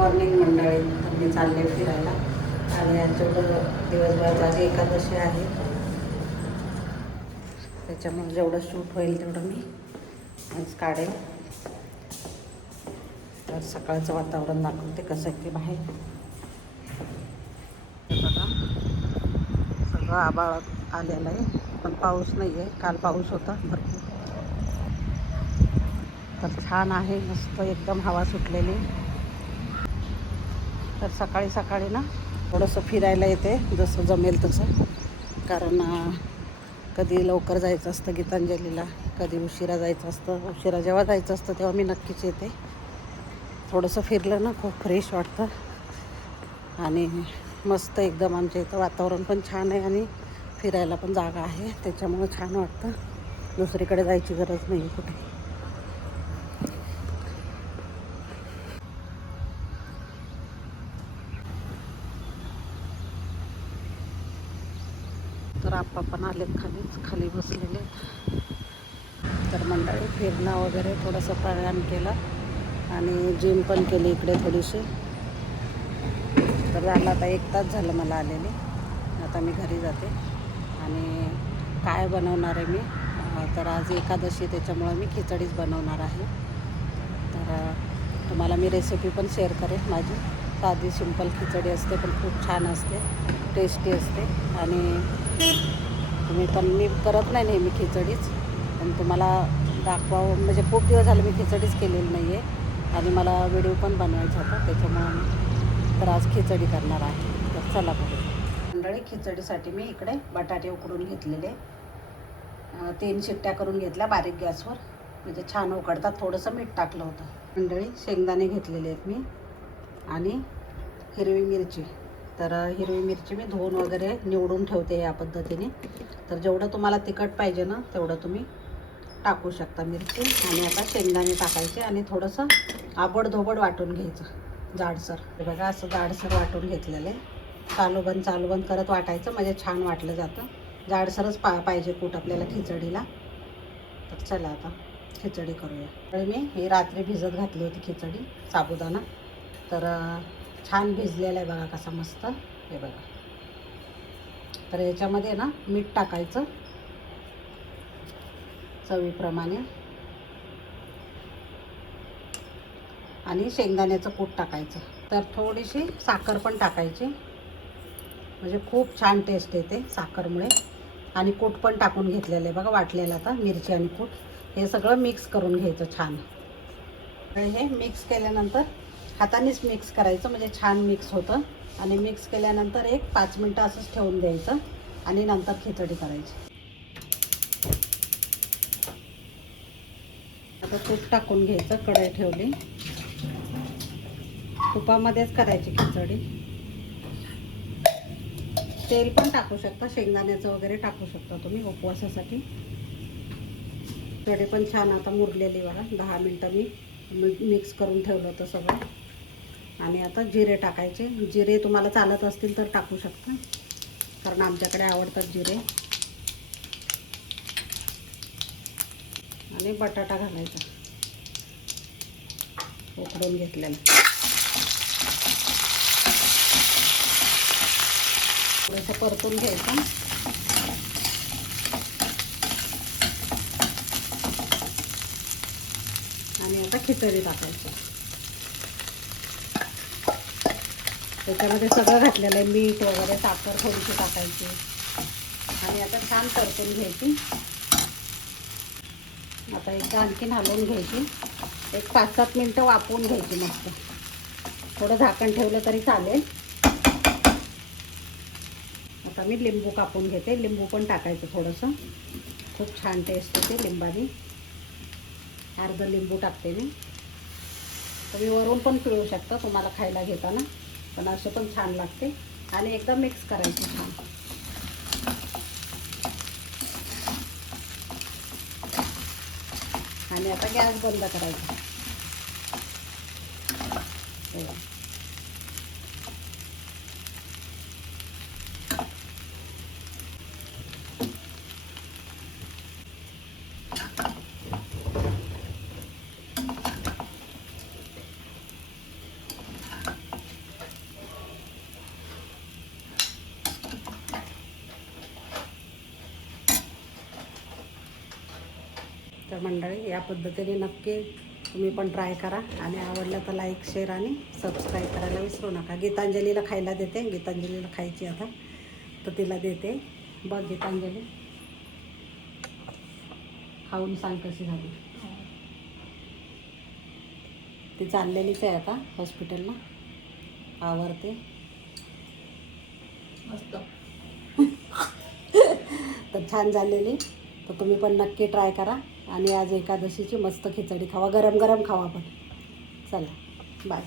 Morning मंडळी. तर मी चालले फिरायला आणि यांच्याकडं दिवसभर आज एकादशी आहे, त्याच्यामुळे जेवढं शूट होईल तेवढं मी आज काढेल. तर सकाळचं वातावरण दाखवते कसं आहे ते बाहेर. बघा सगळं आभाळ आलेलं आहे, पण पाऊस नाही आहे. काल पाऊस होता भरपूर. तर छान आहे, मस्त एकदम हवा सुटलेली. तर सकाळी सकाळी ना थोडंसं फिरायला येते, जसं जमेल तसं. कारण कधी लवकर जायचं असतं गीतांजलीला, कधी उशिरा जायचं असतं. उशिरा जेव्हा जायचं असतं तेव्हा मी नक्कीच येते. थोडंसं फिरलं ना खूप फ्रेश वाटतं आणि मस्त एकदम. आमच्या इथं वातावरण पण छान आहे आणि फिरायला पण जागा आहे, त्याच्यामुळं छान वाटतं. दुसरीकडे जायची गरज नाही आहे कुठे. तर आप्पा पण आलेत खाली बसलेले. तर मंडळी फिरणं वगैरे थोडंसं प्राणायाम केला आणि जिम पण केली इकडे थोडीशी. तर झालं आता 1 तास झालं मला आलेले. आता मी घरी जाते. आणि काय बनवणार आहे मी, तर आज एकादशी, त्याच्यामुळं मी खिचडीच बनवणार आहे. तर तुम्हाला मी रेसिपी पण शेअर करेन. माझी साधी सिंपल खिचडी असते, पण खूप छान असते, टेस्टी असते. आणि तुम्ही पण, मी करत नाही नेहमी खिचडीच, पण तुम्हाला दाखवावं म्हणजे खूप दिवस झाले मी खिचडीच केलेली नाही आहे आणि मला व्हिडिओ पण बनवायचा होता, त्याच्यामुळं मी तर आज खिचडी करणार आहे. तर चला बघू मंडळी. खिचडीसाठी मी इकडे बटाटे उकडून घेतलेले, 3 शिट्ट्या करून घेतल्या बारीक गॅसवर, म्हणजे छान उकडतात. थोडंसं मीठ टाकलं होतं. मंडळी शेंगदाणे घेतलेले आहेत मी आणि हिरवी मिरची. तर हिरवी मिरची मी धुवून वगैरे निवडून ठेवते या पद्धतीने. तर जेवढं तुम्हाला तिखट पाहिजे ना तेवढं तुम्ही टाकू शकता मिरची. आणि आता शेंगदाणे टाकायचे आणि थोडंसं आबडधोबड वाटून घ्यायचं, जाडसर. हे बघा असं जाडसर वाटून घेतलेलं आहे. चालू बंद करत वाटायचं, म्हणजे छान वाटलं जातं. जाडसरच पाहिजे कूट आपल्याला खिचडीला. तर चला आता खिचडी करूया. तर मी ही रात्री भिजत घातली होती खिचडी, साबुदाणा. तर छान भिजलेला आहे बघा कसा मस्त. हे बघा. तर याच्यामध्ये ना मीठ टाकायचं चवीप्रमाणे आणि शेंगदाण्याचं कूट टाकायचं. तर थोडीशी साखर पण टाकायची, म्हणजे खूप छान टेस्ट येते साखरमुळे. आणि कूट पण टाकून घेतलेलं आहे बघा वाटलेलं. आता मिरची आणि कूट हे सगळं मिक्स करून घ्यायचं छान. हे मिक्स केल्यानंतर हातानेच मिक्स करायचं, म्हणजे छान मिक्स होतं. आणि मिक्स केल्यानंतर 5 मिनटं असंच ठेवून द्यायचं आणि नंतर खिचडी करायची. आता तूप टाकून घ्यायचं, कढई ठेवली, तुपामध्येच करायची खिचडी. तेल पण टाकू शकता, शेंगदाण्याचं वगैरे टाकू शकता तुम्ही उपवासासाठी. खिचडी पण छान आता मुरलेली बघा. 10 मिनटं मी मिक्स करून ठेवलं होतं सगळं. आणि आता जिरे टाकायचे. जिरे तुम्हाला चालत असतील तर टाकू शकता, कारण आमच्याकडे आवडतात जिरे. आणि बटाटा घालायचा उकडून घेतलेला. थोडंसं परतून घ्यायचं. आणि आता खिचडी टाकायची. त्याच्यामध्ये सगळं घातलेलं आहे, मीठ वगैरे, साखर थोडीशी टाकायची. आणि आता छान परतून घ्यायची. आता एकदा आणखीन हलवून घ्यायची. 5-7 मिनटं वाफवून घ्यायची मस्त. थोडं झाकण ठेवलं तरी चालेल. आता मी लिंबू कापून घेते. लिंबू पण टाकायचं थोडंसं, खूप छान टेस्ट येते लिंबानी. अर्ध लिंबू टाकते मी. तुम्ही वरून पण पिळू शकता तुम्हाला खायला घेताना, पण असं पण छान लागते. आणि एकदम मिक्स करायचं छान. आणि आता गॅस बंद करायचा. तर मंडळी या पद्धतीने नक्की तुम्ही पण ट्राय करा आणि आवडलं तर लाईक शेअर आणि सबस्क्राईब करायला विसरू नका. गीतांजलीला खायला देते, गीतांजलीला खायची आता, तर तिला देते. बघ गीतांजली, खाऊन सांग कशी झाली. ती चाललेलीच आहे आता हॉस्पिटलला, आवरते मस्त. तर छान झालेली. तर तुम्ही पण नक्की ट्राय करा आणि आज एकादशीची मस्त खिचडी खावा, गरम गरम खावा पण. चला बाय.